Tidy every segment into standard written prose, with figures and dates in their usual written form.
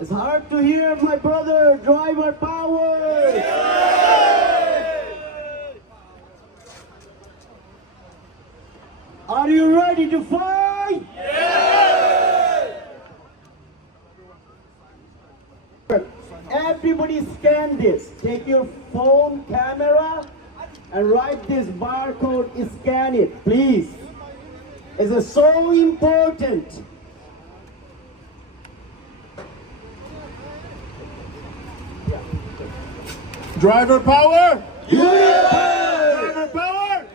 It's hard to hear my brother, driver power! Are you ready to fight? Everybody scan this. Take your phone camera and write this barcode, scan it, please. It's so important. Driver power! Union power! Driver power!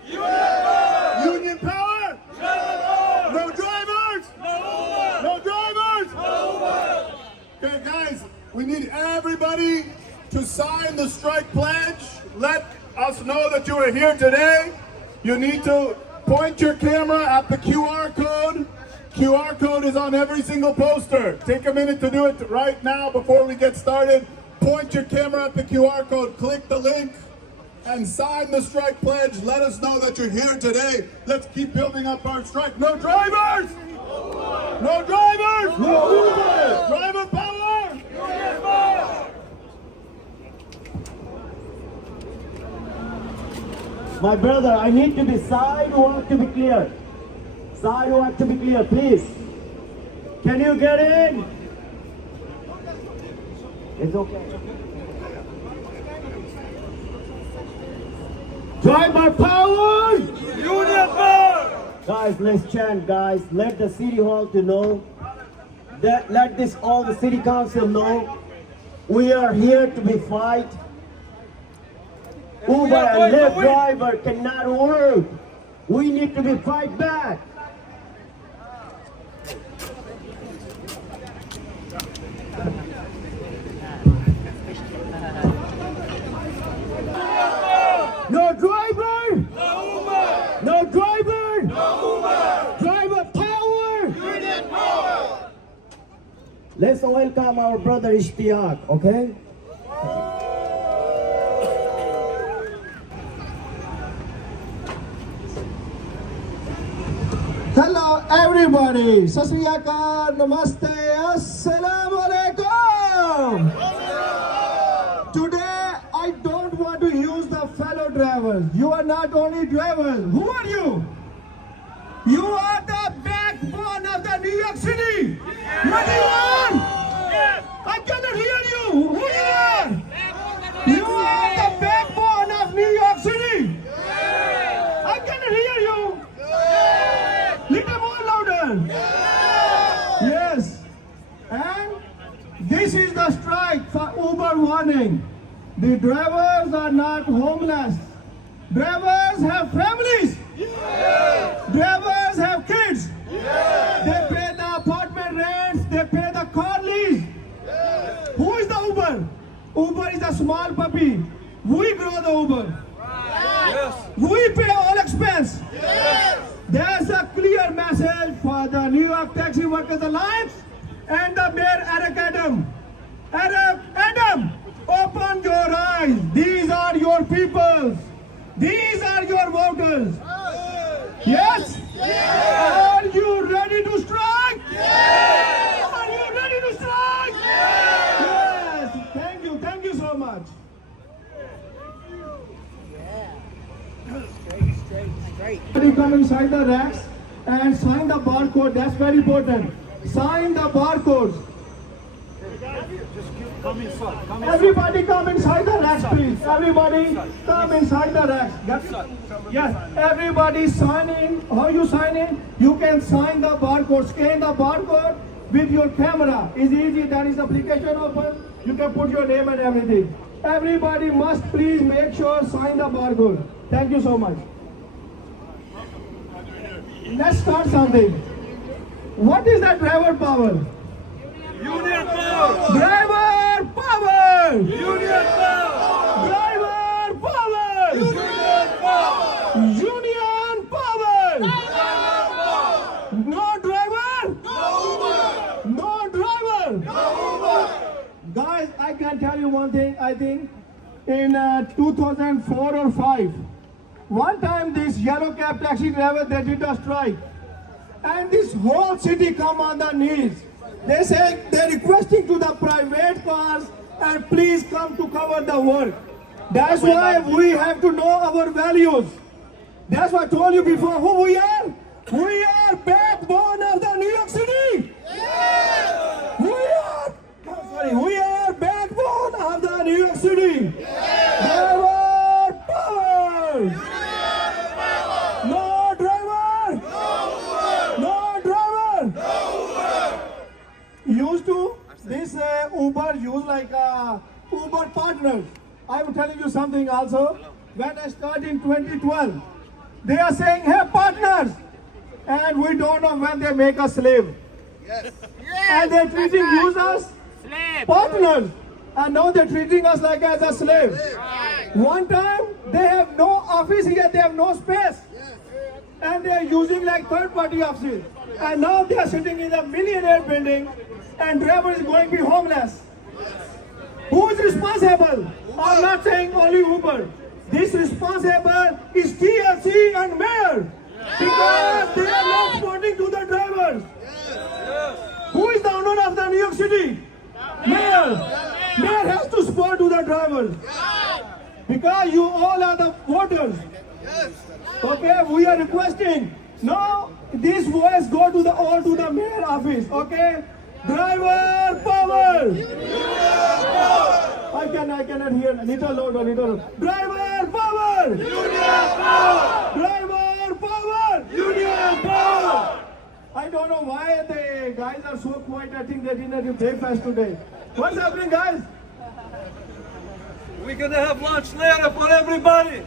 Union power! No drivers! No drivers! Okay, guys, we need everybody to sign the strike pledge. Let us know that you are here today. You need to point your camera at the QR code. QR code is on every single poster. Take a minute to do it right now before we get started. Point your camera at the QR code, click the link, and sign the strike pledge. Let us know that you're here today. Let's keep building up our strike. No drivers! No drivers! No Uber! Driver power! My brother, I need to be sidewalk to be clear. Sidewalk to be clear, please. Can you get in? It's okay. Driver power! Union power! Guys, let's chant, guys. Let the city hall to know. Let this all the city council know. We are here to be fight. Uber and Lyft driver cannot work. We need to be fight back. No driver! No Uber! No driver! No Uber! Driver power! Union power! Let's welcome our brother Ishtiaq, okay? Hello everybody, Sat Sri Akal, Namaste, Assalamu Alaikum. Today I don't want to use the fellow drivers. You are not only drivers. Who are you? You are the backbone of the New York City. What do you are? I cannot hear you. Who you are? You are the backbone of New York City. I cannot hear you. Little more louder. Yes. And this is the strike for Uber warning. The drivers are not homeless. Drivers have families. Drivers have kids. They pay the apartment rents. They pay the car lease. Who is the Uber? Uber is a small puppy. We grow the Uber. We pay all expense. There's a clear message for the New York Taxi Workers Alliance and the Mayor Eric Adam. Adam, open your eyes. These are your people. These are your voters. Yes? Are you ready to strike? Are you ready to strike? Yes. Thank you so much. You come inside the racks and sign the barcode. That's very important. Sign the barcodes. Everybody come inside the racks, please. Everybody come inside the racks. Yes, everybody sign in. How you sign in? You can sign the barcode. Scan the barcode with your camera. It's easy. There is application open. You can put your name and everything. Everybody must please make sure sign the barcode. Thank you so much. Let's start something. What is that driver power? Union power! Driver power! Union power! Driver power! Union power! Union power! No driver? No driver? Guys, I can tell you one thing. I think in 2004 or 5, one time this yellow cab taxi driver, they did a strike. And this whole city come on their knees. They say they're requesting to the private cars and please come to cover the work. That's why we have to know our values. That's what I told you before. Who we are? We are backbone of the New York City. We are backbone of the New York City. Driver power. No driver. No driver. Used to this Uber use like Uber partners. I am telling you something also. When I started in 2012, they are saying, hey partners, and we don't know when they make us slave. Yes. And they're treating users partners, and now they're treating us like as a slave. One time they have no office here, they have no space, and they're using like third-party offices. And now they are sitting in a millionaire building, and driver is going to be homeless. Who is responsible? I'm not saying only Uber. This responsible is TLC and mayor, because they are not supporting to the drivers. Who is the owner of the New York City? Mayor. Mayor has to support to the drivers, because you all are the voters. Okay, we are requesting. No, this voice go to the all to the mayor office. Okay, driver power. I cannot hear. Little louder, little louder. Driver power. Driver power. I don't know why the guys are so quiet. I think they didn't have breakfast today. What's happening, guys? We're gonna have lunch later for everybody.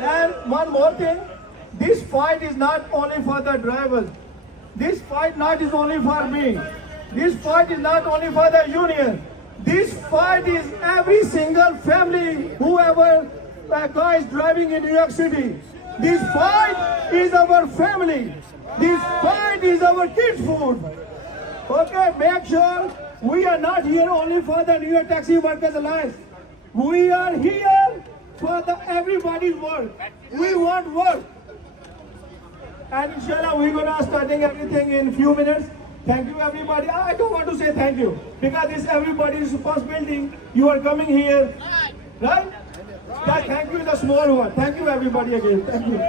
And one more thing, this fight is not only for the drivers. This fight not is only for me. This fight is not only for the union. This fight is every single family, whoever car is driving in New York City. This fight is our family. This fight is our kids' food. Okay, make sure we are not here only for the New York Taxi Workers Alliance. We are here for the everybody's work. We want work. And inshallah, we're gonna starting everything in few minutes. Thank you, everybody. I don't want to say thank you, because this everybody's responsibility. You are coming here, right? That thank you is a small one. Thank you, everybody, again. Thank you.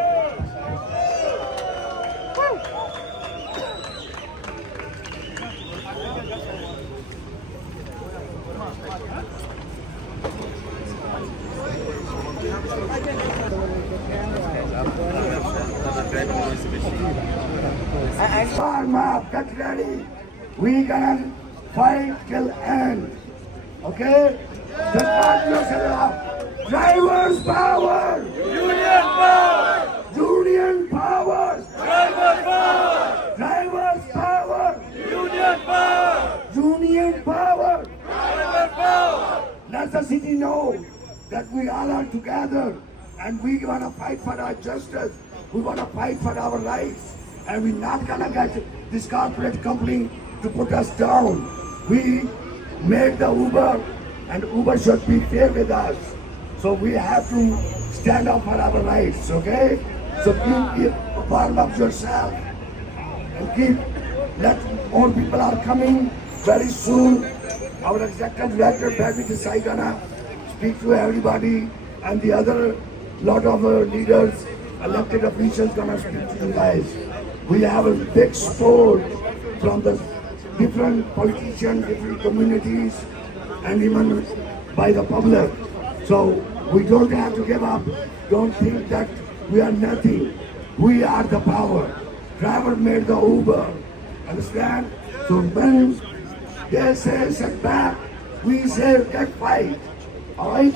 Farm up, get ready. We gonna fight till end. Okay? Just start yourself up. Drivers power! Union power! Union powers! Driver power! Drivers power! Union power! Union power! Driver power! Let the city know that we all are together and we wanna fight for our justice. We wanna fight for our rights. And we're not gonna get this corporate company to put us down. We made the Uber, and Uber should be fair with us. So we have to stand up for our rights, okay? So keep warm up yourself and let more people are coming very soon. Our executive director, Patrick, is gonna speak to everybody, and the other lot of leaders, elected officials gonna speak to you guys. We have a big support from the different politicians, different communities, and even by the public. So we don't have to give up. Don't think that we are nothing. We are the power. Driver made the Uber. Understand? So when they say sit back, we say get fight. Alright?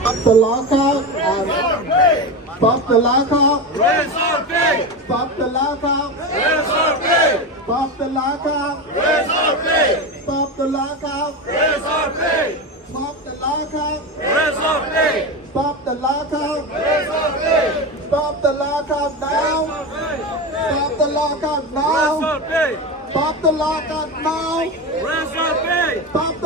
Stop the lockout. Stop the lockout. Raise our pay! Stop the lockout. Raise our pay! Stop the lockout. Raise our pay! Stop the lockout. Raise our pay! Stop the lockout. Raise our pay! Stop the lockout. Raise our pay! Stop the lockout now. Stop the lockout Raise now. our pay! Stop the lockout now. Raise our pay! Stop the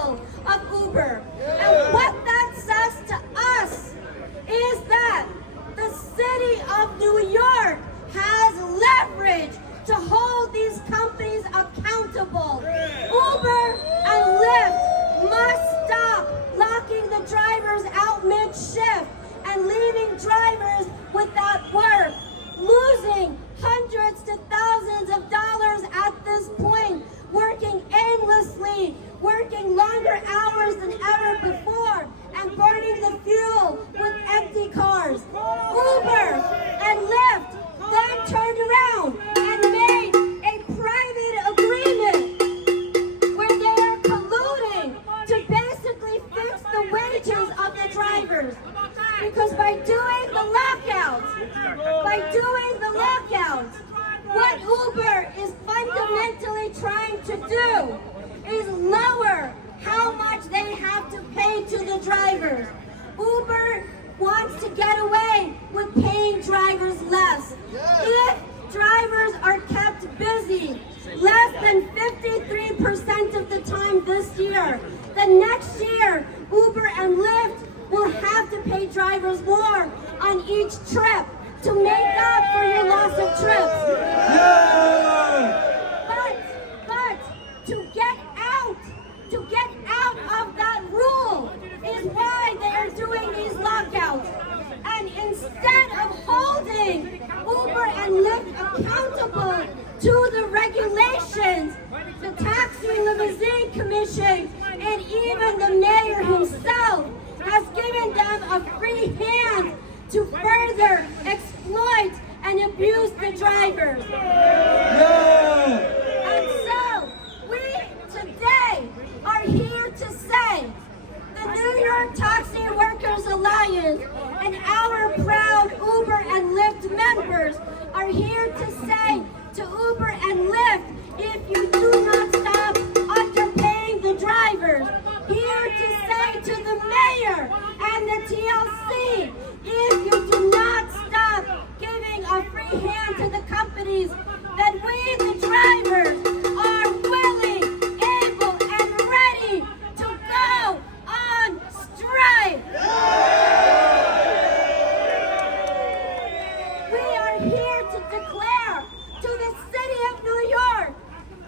potential of Uber. And what that says to us is that the city of New York has leverage to hold these companies accountable. Uber and Lyft must stop locking the drivers out mid-shift and leaving drivers without work, losing hundreds to thousands of dollars at this point, working aimlessly, working longer hours than ever before, and burning the fuel with empty cars. Uber and Lyft then turned around and made a private agreement where they are colluding to basically fix the wages of the drivers. Because by doing the lockouts, what Uber is fundamentally trying to do is lower how much they have to pay to the drivers. Uber wants to get away with paying drivers less. If drivers are kept busy less than 53% of the time this year, then next year Uber and Lyft will have to pay drivers more on each trip to make up for your loss of trips. But to get out of that rule is why they are doing these lockouts. And instead of holding Uber and Lyft accountable to the regulations, the Taxi Limousine Commission and even the mayor himself has given them a free hand to further exploit and abuse the drivers. And so, we today are here to say the New York Taxi Workers Alliance and our proud Uber and Lyft members are here to say to Uber and Lyft, if you do not stop underpaying the drivers, here to say to the mayor and the TLC, if you do not stop giving a free hand to the companies, then we, the drivers, are willing, able, and ready to go on strike. We are here to declare to the city of New York,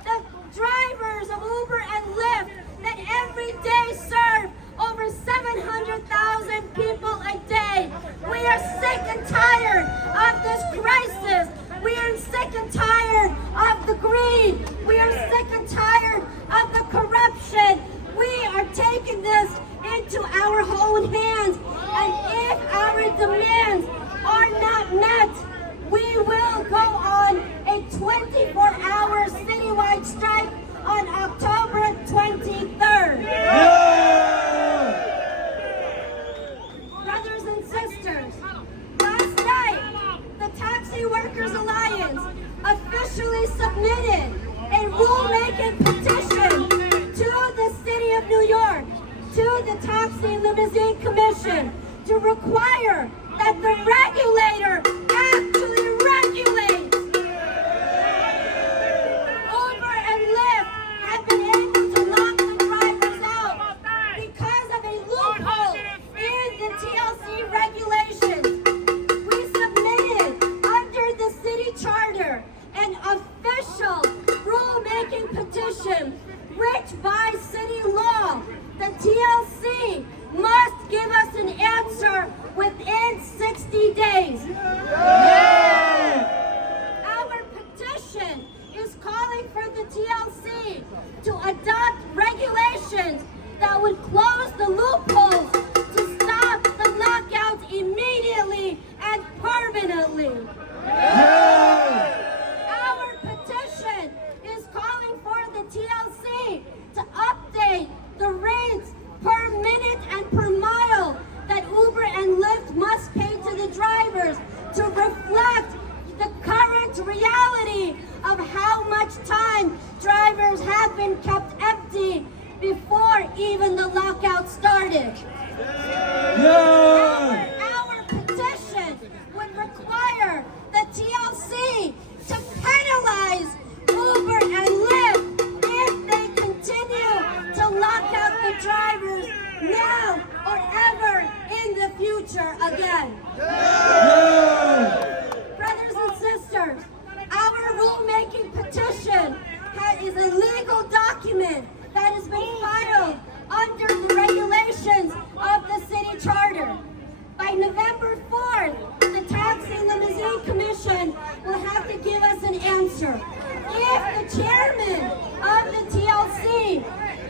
the drivers of Uber and Lyft, that every day serve over 700,000 people a day. We are sick and tired of this crisis. We are sick and tired of the greed. We are sick and tired of the corruption. We are taking this into our own hands. And if our demands are not met, we will go on a 24-hour citywide strike on October 23rd. Brothers and sisters, last night, the Taxi Workers Alliance officially submitted a rulemaking petition to the City of New York, to the Taxi Limousine Commission, to require that the regulator actually regulates. Uber and Lyft have been able to lock the drivers out because of a loophole in the TLC regulations. We submitted under the city charter an official rulemaking petition, which by city law, the TLC must give us an answer within 60 days. Our petition is calling for the TLC to adopt regulations that would close the loopholes to stop the lockouts immediately and permanently. Our petition is calling for the TLC to update the rates per minute and per mile that Uber and Lyft must pay to the drivers to reflect the current reality of how much time drivers have been kept empty before even the lockout started. Our petition would require the TLC to penalize Uber and Lyft if they continue to lock out the now or ever in the future again. Brothers and sisters, our rulemaking petition is a legal document that has been filed under the regulations of the city charter. By November 4th, the Taxi Limousine Commission will have to give us an answer. If the chairman of the TLC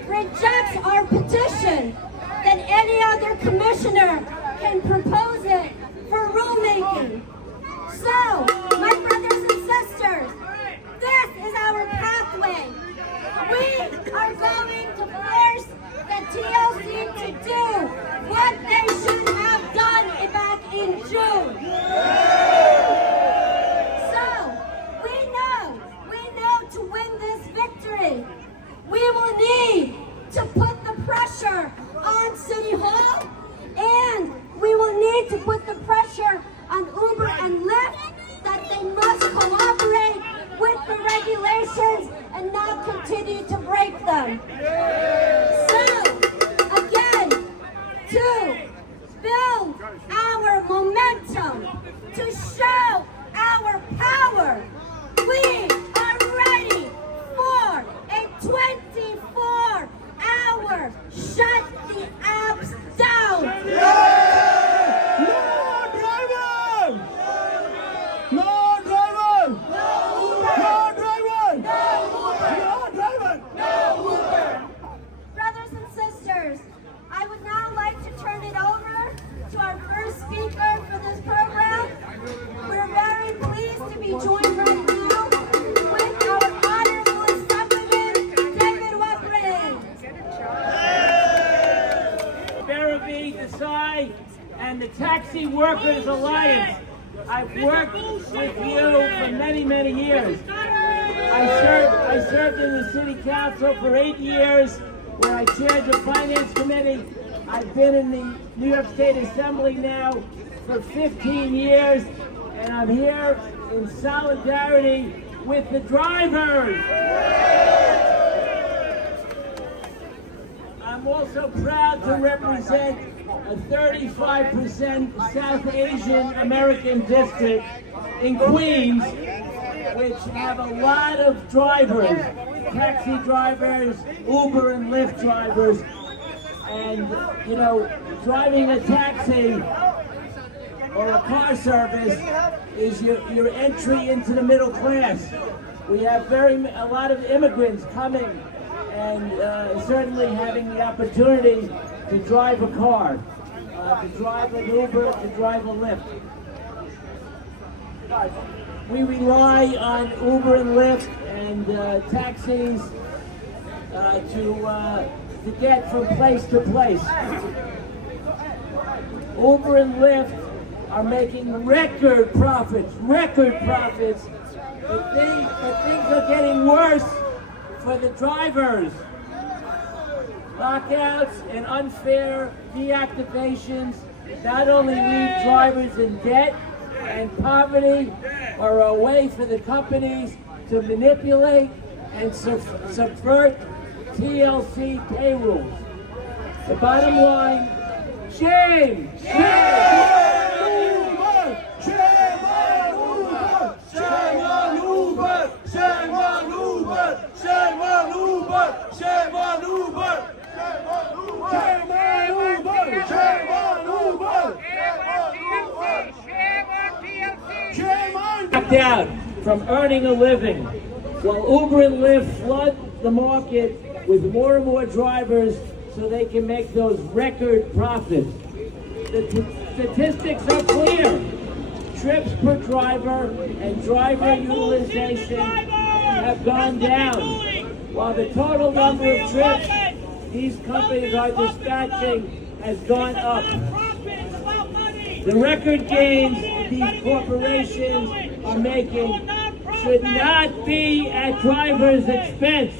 rejects our petition, then any other commissioner can propose it for rulemaking. So, my brothers and sisters, this is our pathway. We are going to force the TLC to do what they should have done back in June. So, we know to win this victory, we will need to put the pressure on City Hall, and we will need to put the pressure on Uber and Lyft that they must cooperate with the regulations and not continue to break them. So, again, to build our momentum, to show our power, we are ready for a 24-hour shut the apps down. No driver! No driver! No driver! No driver! Brothers and sisters, I would now like to turn it over to our first speaker for this program. We're very pleased to be joined right now with our honorable Assemblyman, David Weprin. Barabee Desai and the Taxi Workers Alliance. I've worked with you for many, many years. I served in the City Council for 8 years, where I chaired the Finance Committee. I've been in the New York State Assembly now for 15 years, and I'm here in solidarity with the drivers. I'm also proud to represent a 35% South Asian American district in Queens, which have a lot of drivers, taxi drivers, Uber and Lyft drivers. And, you know, driving a taxi or a car service is your entry into the middle class. We have a lot of immigrants coming and certainly having the opportunity to drive a car, to drive an Uber, to drive a Lyft. We rely on Uber and Lyft and taxis to get from place to place. Uber and Lyft are making record profits, but things are getting worse for the drivers. Lockouts and unfair deactivations not only leave drivers in debt and poverty, are a way for the companies to manipulate and subvert TLC payrolls. The bottom line, shame! Locked out from earning a living, while Uber and Lyft flood the market with more and more drivers so they can make those record profits. The statistics are clear. Trips per driver and driver utilization have gone down, while the total number of trips these companies are dispatching has gone up. The record gains these corporations are making should not be at drivers' expense.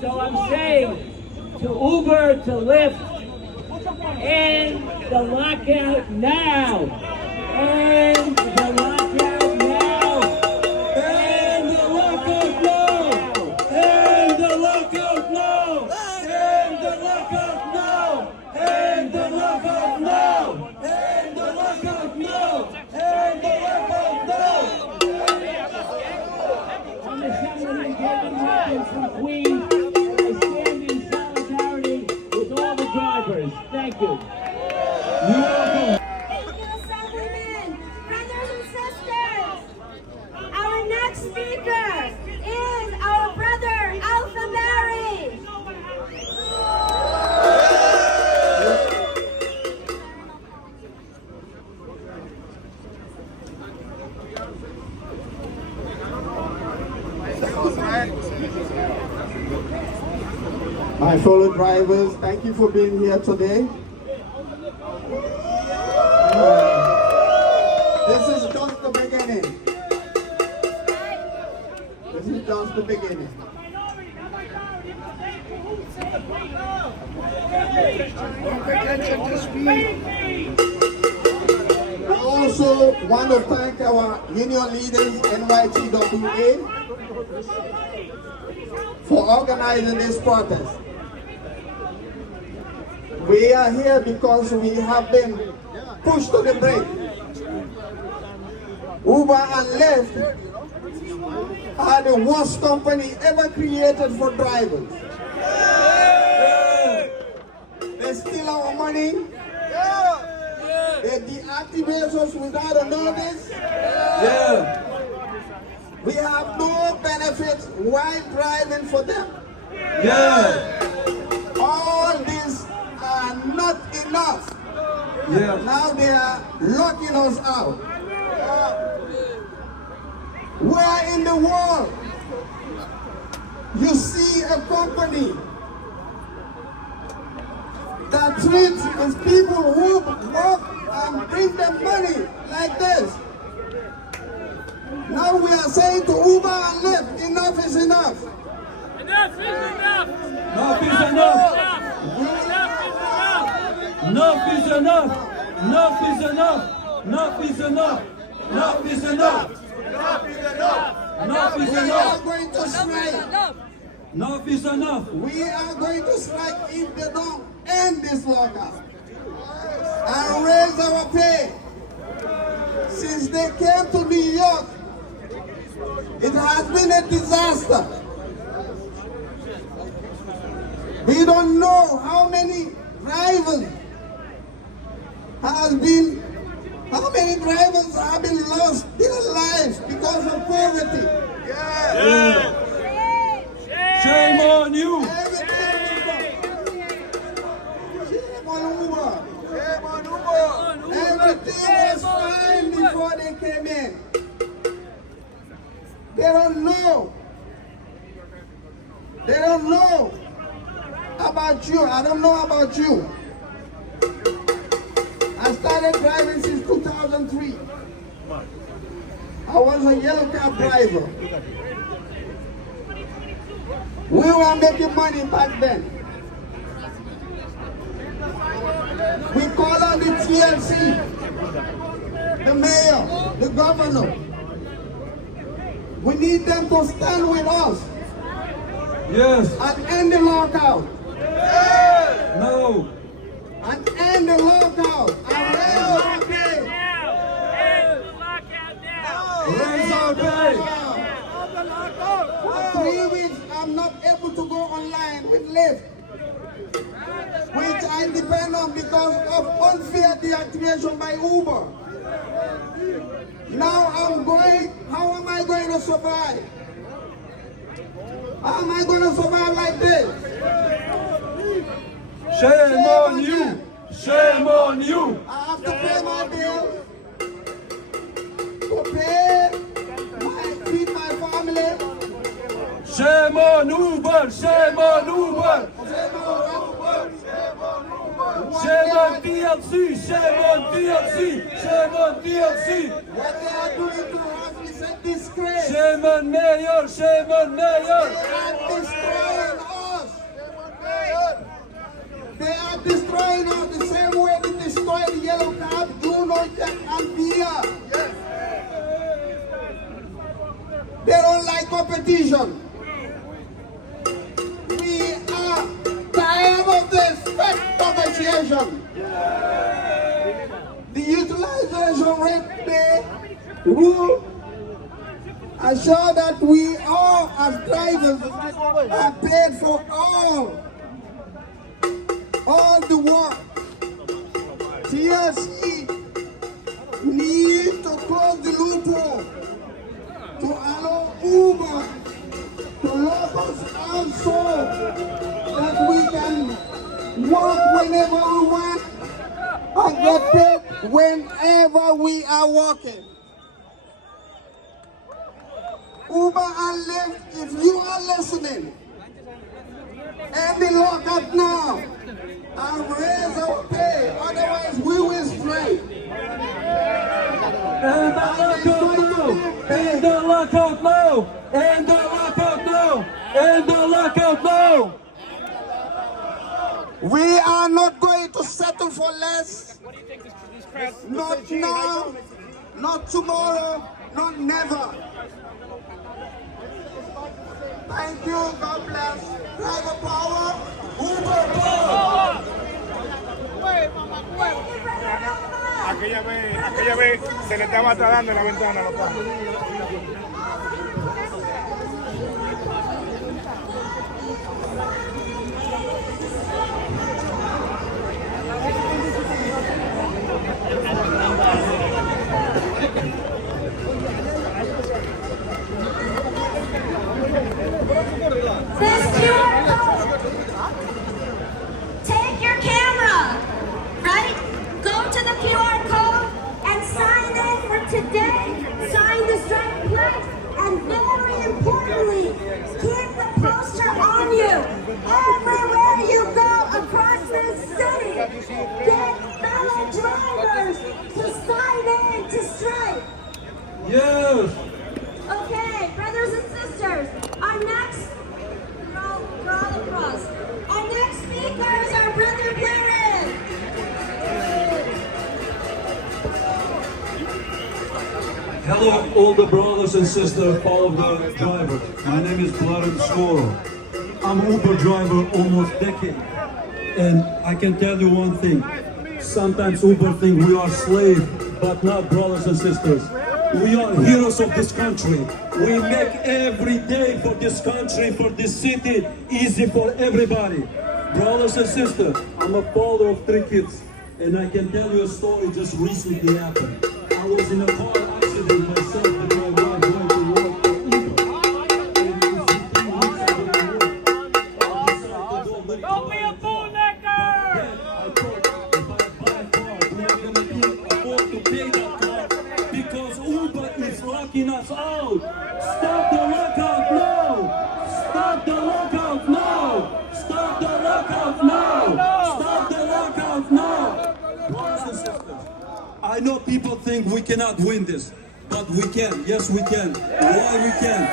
So I'm saying to Uber, to Lyft, end the lockout now. End the lockout now. End the lockout now. End the lockout now. End the lockout now. record. Thank you, Assemblyman. Brothers and sisters, our next speaker is our brother, Alpha Barry. My fellow drivers, thank you for being here today. This is just the beginning. This is just the beginning. We also want to thank our union leaders, NYTWA, for organizing this protest. We are here because we have been pushed to the brink. Uber and Lyft are the worst company ever created for drivers. They steal our money. They deactivate us without a notice. We have no benefits while driving for them. All these are not enough. Now they are locking us out. Where in the world you see a company that treats its people who work and bring them money like this? Now we are saying to Uber and Lyft, enough is enough. Enough is enough. Enough is enough. Enough is enough. Enough is enough. Enough is enough. Enough is enough. Enough is We are enough. going to strike. Enough is enough. We are going to strike if they don't end this lockout and raise our pay. Since they came to New York, it has been a disaster. We don't know how many drivers have been lost their lives because of poverty. Shame on you. Shame on Uber. Everything was fine before they came in. They don't know. They don't know about you. I don't know about you. I started driving since 2003. I was a yellow cab driver. We were making money back then. We call on the TLC, the mayor, the governor. We need them to stand with us. Yes. And end the lockout. No. And end the lockout. And raise our pay. Raise our pay. For 3 weeks, I'm not able to go online with Lyft, which I depend on because of unfair deactivation by Uber. Now how am I going to survive? How am I going to survive like this? Shame on you. Shame on you. I have to pay my bills, feed my family. Shame on Uber. Shame on Uber. Shame on TLC. Shame on TLC. Shame on TLC. What they are doing to us is a disgrace. Shame on Mayor. Shame on They Mayor. are destroying us. They are destroying us the same way they destroyed the yellow cab, Juno, Jack, and Via. They don't like competition. We are tired of this fake negotiation. The utilization rate pay rule assure that we all as drivers are paid for all the work also to allow Uber to lock us also, that we can work whenever we want and get paid whenever we are working. Uber and Lyft, if you are listening, end the lockout now and raise our pay, otherwise we will strike. And the lockout now! And the lockout now! And the lockout now! And the lockout now! We are not going to settle for less. Not now, not tomorrow, not never. Thank you, God bless. Driver power, Uber power. Aquella vez se le estaba dando en la ventana los carros. This QR code. Take your camera, right? Go to the QR code and sign in for today. Sign the strike pledge, and very importantly, keep the poster on you everywhere you go across this city. Get fellow drivers to sign in to strike. Yes! Okay, brothers and sisters, our next, we're all across. Our next speaker is our brother Blarin. Hello, all the brothers and sisters, all of the drivers. My name is Blarin Skoro. I'm an Uber driver almost a decade. And I can tell you one thing. Sometimes Uber think we are slaves, but not, brothers and sisters. We are heroes of this country. We make every day for this country, for this city, easy for everybody. Brothers and sisters, I'm a father of 3 kids. And I can tell you a story just recently happened. I was in a car accident myself with my wife going to work for Uber. Don't be a bootlicker! I thought if I buy a car, we are going to be able to afford to pay that car because Uber is locking us out. Stop the lockout now! Stop the lockout now! Stop the lockout now! Stop the lockout now! Brothers and sisters, I know people think we cannot win this, but we can. Yes, we can. Why we can?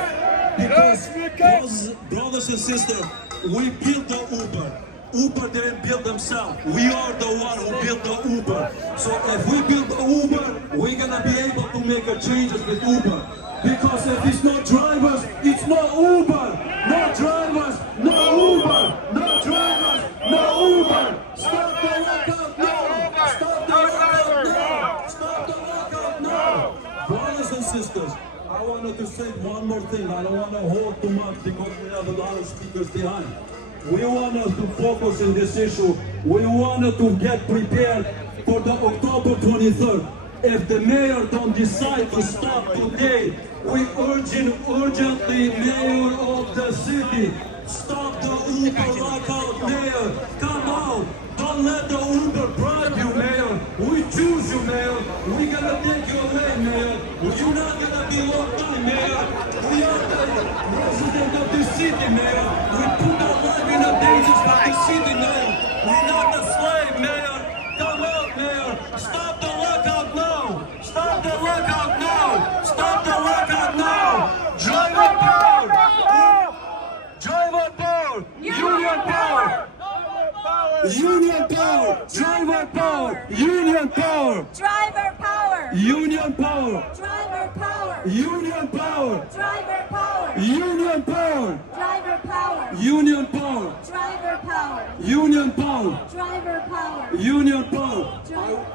Because, brothers and sisters, we built the Uber. Uber didn't build themselves. We are the one who built the Uber. So if we build the Uber, we're gonna be able to make a changes with Uber. Because if it's not drivers, it's no Uber. No drivers, no Uber. No drivers, no Uber. Stop the lockout now. Stop the lockout now. Stop the lockout now. Brothers and sisters, I wanted to say one more thing. I don't want to hold too much because we have a lot of speakers behind. We wanted to focus in this issue. We wanted to get prepared for the October 23rd. If the mayor don't decide to stop today, we urgently, mayor of the city, stop the Uber lockout, mayor. Come out. Don't let the Uber bribe you, mayor. We choose you, mayor. We're gonna take you away, mayor. You're not gonna be locked in, mayor. We are the resident of this city, mayor. We put our life in a danger for this city, mayor. We're not a slave, mayor. Come out, mayor. Stop the lockout now. Stop the lockout now. Stop the lockout now. Driver power. Driver power. Union power. Union power. Driver power. Union power. Driver power. Union power. Driver power. Union power. Driver power. Union power. Driver power. Union power. Driver power. Union power. Driver power. Union power. Driver.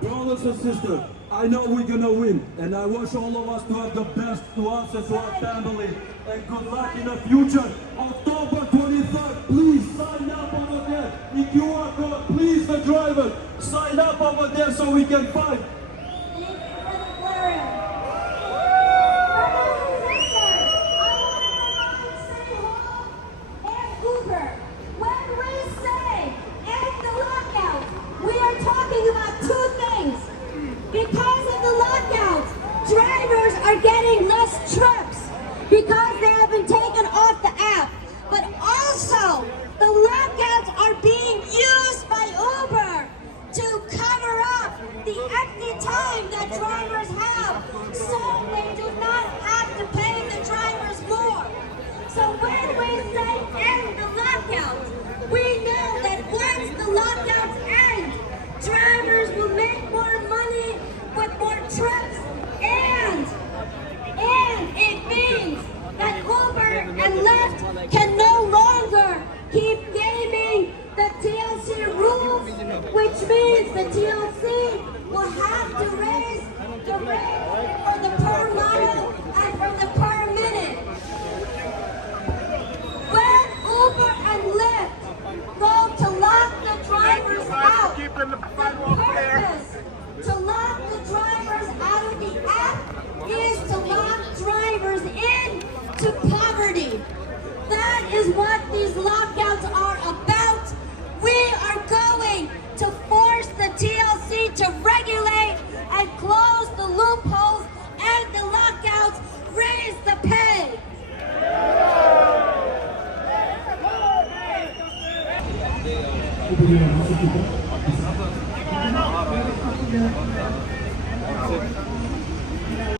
Brothers and sisters, I know we're gonna win, and I wish all of us to have the best to us and to our family, and good luck in the future. October 23rd, please sign up over there. If you are good, please, the drivers, sign up over there so we can fight. Thank you, Brother Blarin. the TLC will have to raise the rate for the per mile and for the per minute. When Uber and Lyft go to lock the drivers out, the purpose to lock the drivers out of the app is to lock drivers into poverty. That is what these lockouts are about. We are going to force the TLC to regulate and close the loopholes and the lockouts, raise the pay. Kita